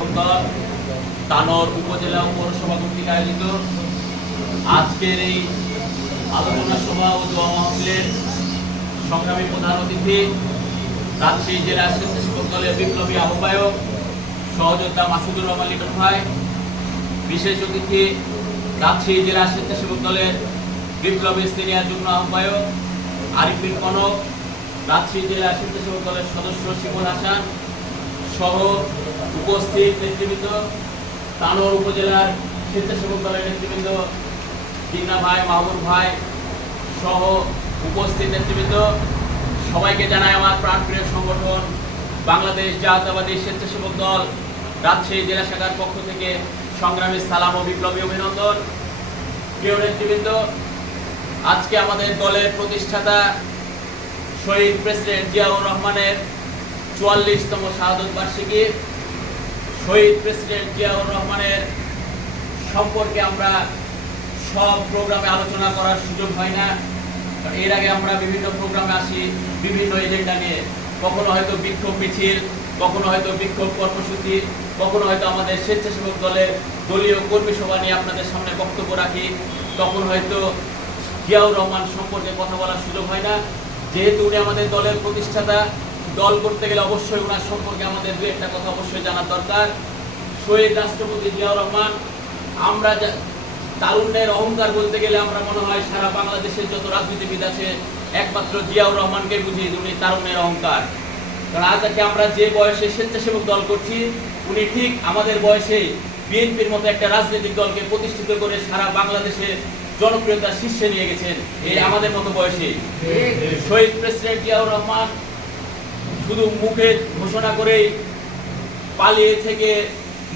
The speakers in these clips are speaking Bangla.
দল তানোর উপজেলা পৌরসভা কর্তৃক আয়োজিত। আজকের এই আলোচনা সভা ও দোয়া মাহফিলের সংগ্রামী প্রধান অতিথি, রাজশাহী জেলা স্বেচ্ছাসেবক দলের বিপ্লবী আহ্বায়ক সহযোদ্ধা মাসুদুর রহমান লিটন ভাই, বিশেষ অতিথি রাজশাহী জেলা স্বেচ্ছাসেবক দলের বিপ্লবী সিনিয়র যুগ্ম আহ্বায়ক আরিফিন কনক, রাজশাহী জেলা স্বেচ্ছাসেবক দলের সদস্য শিমুল হাসান সহ উপস্থিত নেতৃবৃন্দ, তানোর উপজেলার স্বেচ্ছাসেবক দলের নেতৃবৃন্দ জিন্না ভাই, মাহবুব ভাই সহ উপস্থিত নেতৃবৃন্দ, সবাইকে জানায় আমার প্রাণপ্রিয় সংগঠন বাংলাদেশ জাতীয়তাবাদী স্বেচ্ছাসেবক দল, রাজশাহী জেলা শাখার পক্ষ থেকে সংগ্রামী সালাম ও বিপ্লবী অভিনন্দন। প্রিয় নেতৃবৃন্দ, আজকে আমাদের দলের প্রতিষ্ঠাতা শহীদ প্রেসিডেন্ট জিয়াউর রহমানের চুয়াল্লিশতম শাহাদত বার্ষিকী শহীদ প্রেসিডেন্ট জিয়াউর রহমানের সম্পর্কে আমরা সব প্রোগ্রামে আলোচনা করার সুযোগ হয় না। এর আগে আমরা বিভিন্ন প্রোগ্রামে আসি, বিভিন্ন এজেন্ডা নিয়ে। কখনো হয়তো বিক্ষোভ মিছিল, কখনো হয়তো বিক্ষোভ কর্মসূচি, কখনো হয়তো আমাদের স্বেচ্ছাসেবক দলের দলীয় কর্মী সভা নিয়ে আপনাদের সামনে বক্তব্য রাখি। তখন হয়তো জিয়াউর রহমান সম্পর্কে কথা বলার সুযোগ হয় না। যেহেতু উনি আমাদের দলের প্রতিষ্ঠাতা দল করতে গেলে অবশ্যই ওনার সম্পর্কে আমাদের দু একটা কথা অবশ্যই জানার দরকার। শহীদ রাষ্ট্রপতি জিয়াউর রহমান আমরা তারুণ্যের অহংকার বলতে গেলে আমরা মনে হয় সারা বাংলাদেশের যত রাজনীতিবিদ আছে একমাত্র জিয়াউর রহমানকে বুঝি উনি তারুণ্যের অহংকার। কারণ আজ আজকে আমরা যে বয়সে স্বেচ্ছাসেবক দল করছি উনি ঠিক আমাদের বয়সে বিএনপির মতো একটা রাজনৈতিক দলকে প্রতিষ্ঠিত করে সারা বাংলাদেশে জনপ্রিয়তার শীর্ষে নিয়ে গেছেন এই আমাদের মতো বয়সে শহীদ প্রেসিডেন্ট জিয়াউর রহমান শুধু মুখে ঘোষণা করেই পালিয়ে থেকে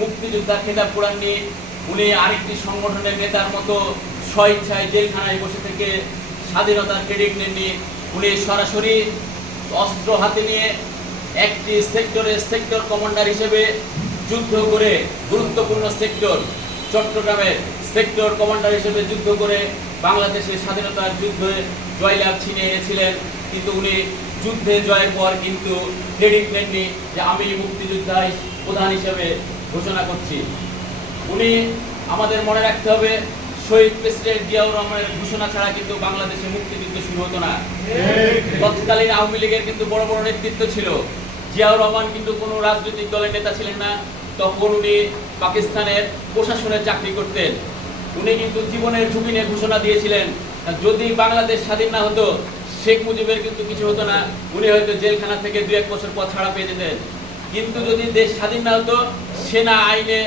মুক্তিযোদ্ধা খেতাব পুরাননি উনি আরেকটি সংগঠনের নেতার মতো স্বইচ্ছায় জেলখানায় বসে থেকে স্বাধীনতার ক্রেডিট নেননি। উনি সরাসরি অস্ত্র হাতে নিয়ে একটি সেক্টরের সেক্টর কমান্ডার হিসেবে যুদ্ধ করে গুরুত্বপূর্ণ সেক্টর, চট্টগ্রামের সেক্টর কমান্ডার হিসেবে যুদ্ধ করে বাংলাদেশের স্বাধীনতার যুদ্ধে জয়লাভ ছিনিয়ে এনেছিলেন। কিন্তু উনি যুদ্ধে জয়ের পর কিন্তু ক্রেডিট নেননি যে আমি মুক্তিযোদ্ধায় প্রধান হিসেবে ঘোষণা করছি। উনি আমাদের মনে রাখতে হবে, শহীদ প্রেসিডেন্ট জিয়াউর রহমানের ঘোষণা ছাড়া কিন্তু বাংলাদেশে মুক্তিযুদ্ধ শুরু হতো না। তৎকালীন আওয়ামী লীগের কিন্তু বড় বড় নেতৃত্ব ছিল। জিয়াউর রহমান কিন্তু কোনো রাজনৈতিক দলের নেতা ছিলেন না। তখন উনি পাকিস্তানের প্রশাসনের চাকরি করতেন। উনি কিন্তু জীবনের ঝুঁকি নিয়ে ঘোষণা দিয়েছিলেন, যদি বাংলাদেশ স্বাধীন না হতো শেখ মুজিবের কিন্তু কিছু হতো না। উনি হয়তো জেলখানা থেকে দু এক বছর পর ছাড়া পেয়ে যেতেন। কিন্তু যদি দেশ স্বাধীন না হতো, সেনা আইনে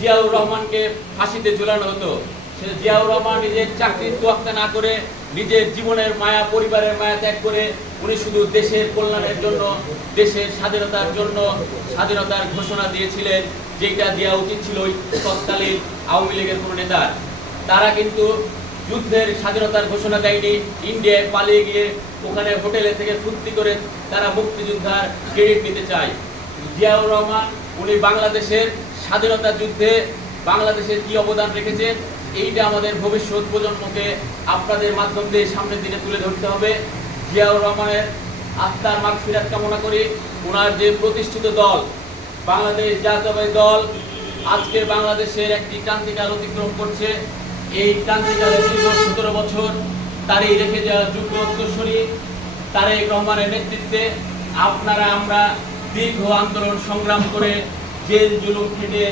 জিয়াউর রহমানকে ফাঁসিতে ঝুলানো হতো। সে জিয়াউর রহমান নিজের চাকরির তোয়াক্কা না করে নিজের জীবনের মায়া, পরিবারের মায়া ত্যাগ করে উনি শুধু দেশের কল্যাণের জন্য, দেশের স্বাধীনতার জন্য স্বাধীনতার ঘোষণা দিয়েছিলেন যেটা দেওয়া উচিত ছিল ওই তৎকালীন আওয়ামী লীগের কোনো নেতার তারা কিন্তু যুদ্ধের স্বাধীনতার ঘোষণা দেয়নি। ইন্ডিয়ায় পালিয়ে গিয়ে ওখানে হোটেলে থেকে ফুর্তি করে তারা মুক্তিযোদ্ধার ক্রেডিট নিতে চায়। জিয়াউর রহমান, উনি বাংলাদেশের স্বাধীনতা যুদ্ধে বাংলাদেশের কি অবদান রেখেছেন এইটা আমাদের ভবিষ্যৎ প্রজন্মকে আপনাদের মাধ্যম দিয়ে সামনের দিকে তুলে ধরতে হবে। জিয়াউর রহমানের আত্মার মাগফিরাত কামনা করি। ওনার যে প্রতিষ্ঠিত দল, বাংলাদেশ জাতীয়তাবাদী দল, আজকে বাংলাদেশের একটি ক্রান্তিকাল অতিক্রম করছে। এই ক্রান্তিকালে দীর্ঘ সতেরো বছর তারই রেখে যাওয়া যুগ্ম উত্তরসূরি তারেক রহমানের নেতৃত্বে আপনারা আমরা দীর্ঘ আন্দোলন সংগ্রাম করে জেল জুলুম খেটে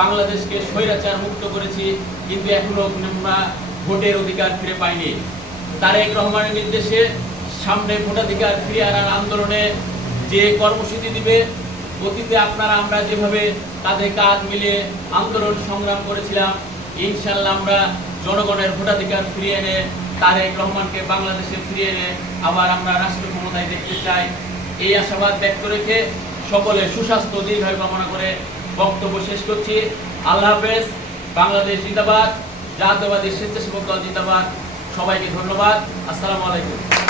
বাংলাদেশকে স্বৈরাচার মুক্ত করেছি, কিন্তু এখনও আমরা ভোটের অধিকার ফিরে পাইনি। তারেক রহমানের নির্দেশে সামনে ভোটাধিকার ফিরে আনার আন্দোলনে যে কর্মসূচি দিবে, অতীতে আপনারা আমরা যেভাবে তাদের কাঁধ মিলিয়ে আন্দোলন সংগ্রাম করেছিলাম, ইনশাল্লাহ আমরা জনগণের ভোটাধিকার ফিরিয়ে এনে, তারেক রহমানকে বাংলাদেশে ফিরিয়ে এনে আবার আমরা রাষ্ট্র ক্ষমতায় দেখতে চাই। এই আশাবাদ ব্যক্ত রেখে সকলে সুস্বাস্থ্য, দীর্ঘায়ু কামনা করে বক্তব্য শেষ করছি। আল্লাহ হাফেজ, বাংলাদেশ জিন্দাবাদ, জাতীয়বাদী স্বেচ্ছাসেবক দল জিন্দাবাদ। সবাইকে ধন্যবাদ। আসসালামু আলাইকুম।